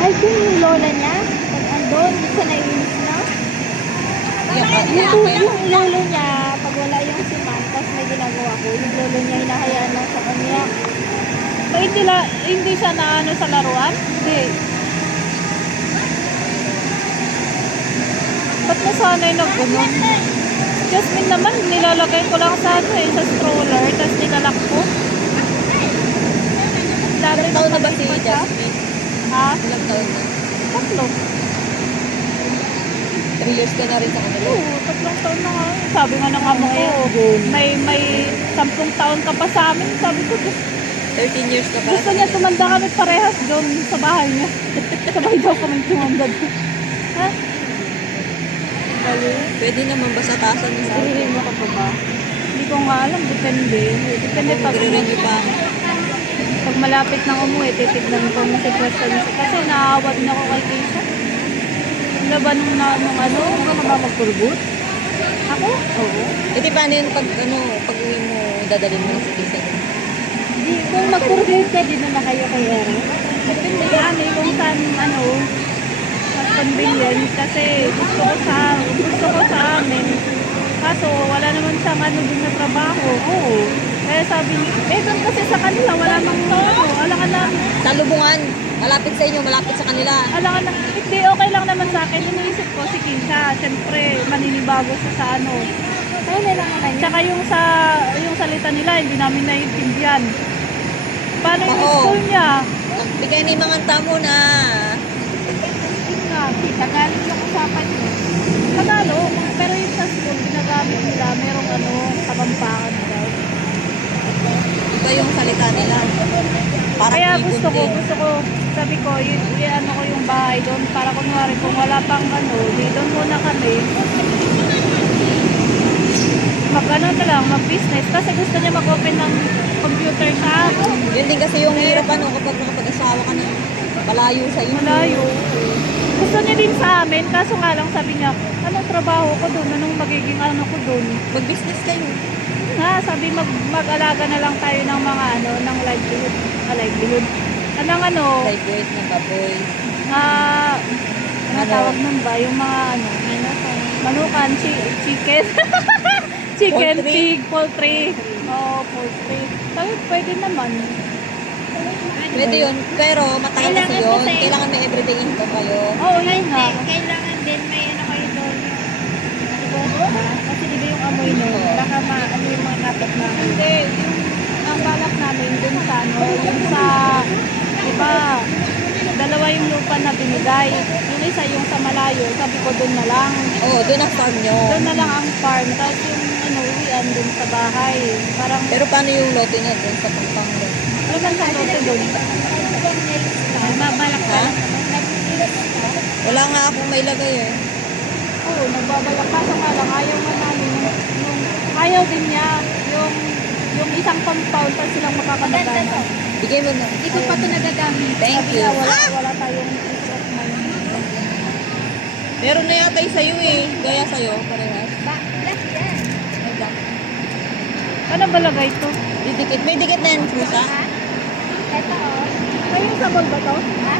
Ay, yung lola niya, pag andun, sa naiinis na. Yung lolo niya, pag wala yung si ma'am, tapos may ginagawa ko, yung lolo niya hinahayaan lang sa kanya. So, hindi siya na ano sa laruan? Hindi. Ba't nasanay na gano'n? Jasmine naman, nilalagay ko lang sa ano sa stroller, tapos nilalak ko. Dati Ilang taon na ba maliit si pa siya. Jasmine? Ha? Ilang taon na? 3. 3 years ka na rin sa kanila. Oo, 3 taon na nga. Sabi nga ng amo ko, may 10 taon ka pa sa amin. Sabi ko, 13 years ka pa. gusto niya tumanda kami parehas doon sa bahay niya. Sabay daw kami tumanda doon. Ha? Pwede naman ba sa tasan mo? Nagre-renew ka pa ba? Hindi ko nga alam, depende. Depende pag, Nagre-renew pa. pag malapit ng umuwi, titignan ko yung sitwasyon niya. Kasi naawa din ako kay Keisha. Wala ba nung ano? Ano ka na ba magpulbot? Ako? Oo. E di paano yun pag uwi mo, dadalhin mo na si Kisa? Di, kung mag-coordinate ka, di na kayo kay Ero. Depende kami kung saan mas convenient kasi gusto ko sa amin. Kaso wala naman siyang din na trabaho. Oo. Kaya sabi niya, doon kasi sa kanila wala mang alangan na, Sa Lubungan, malapit sa inyo, malapit sa kanila. alangan na, hindi okay lang naman sa akin. Iniisip ko si Kinsha, siyempre maninibago siya sa ano. Kaya nila naman yun. Tsaka yung salita nila, hindi namin naiintindihan. Paano yung Oo. school niya? Bigay na yung mga tamo na. Yun nga, Tagalog yung usapan niyo. Tagalog, pero yung sa school, ginagamit nila, merong kabampangan daw. Iba yung salita nila. Parang Kaya ibon gusto din. ko, sabi ko, ano ko yung bahay doon, para kunwari kung wala pang di doon muna kami. Mag-business, kasi gusto niya mag-open ng computer shop. Yun din kasi yung hirap kapag nakapag-asawa ka na malayo sa inyo. Malayo. Gusto niya din sa amin, kaso nga lang sabi niya, anong trabaho ko doon, anong magiging ano ko doon. Mag-business kayo. Sabi mag-alaga na lang tayo ng mga ng livelihood. Livelihood. Like wait ng baboy. Ano tawag nun ba? Yung mga manukan, chicken. Chicken, Poultry. pig, poultry. Oo, poultry. Sabi, pwede naman. Pwede yun, pero matagal kasi Kailangan mo yun. sa- Kailangan may everyday income kayo. Oo, yun nga. Kailangan din may kayo doon. Kasi iba yung amoy nun. Baka yung mga kapit na. Hindi, ang balak namin dun sa yung sa, iba, dalawa yung lupa na binigay. Yung isa yung sa malayo, sabi ko dun na lang. Oo, doon ang farm nyo. Doon na lang ang farm. Tapos yung uwian dun sa bahay. Parang, Pero paano yung lote na doon sa Pampanga? ano man sa lote dun? Mabalak Ha? Wala nga akong may lagay eh. Oo, nagbabalak. Kaso nga lang, ayaw nga namin. Ayaw din niya. Yung isang compound, tapos silang makakadagdagan. Bigay mo na. Hindi ko pa ito nagagamit. Thank Sabi you. niya, wala tayong peace of mind. Meron na yata yung sa'yo eh. Gaya sa'yo, parehas. Black yan. May black. Ano ba lagay ito? Didikit. May dikit na yan, Frusa. Ha? Ito oh. Ay, yung sabon ba to? Ha?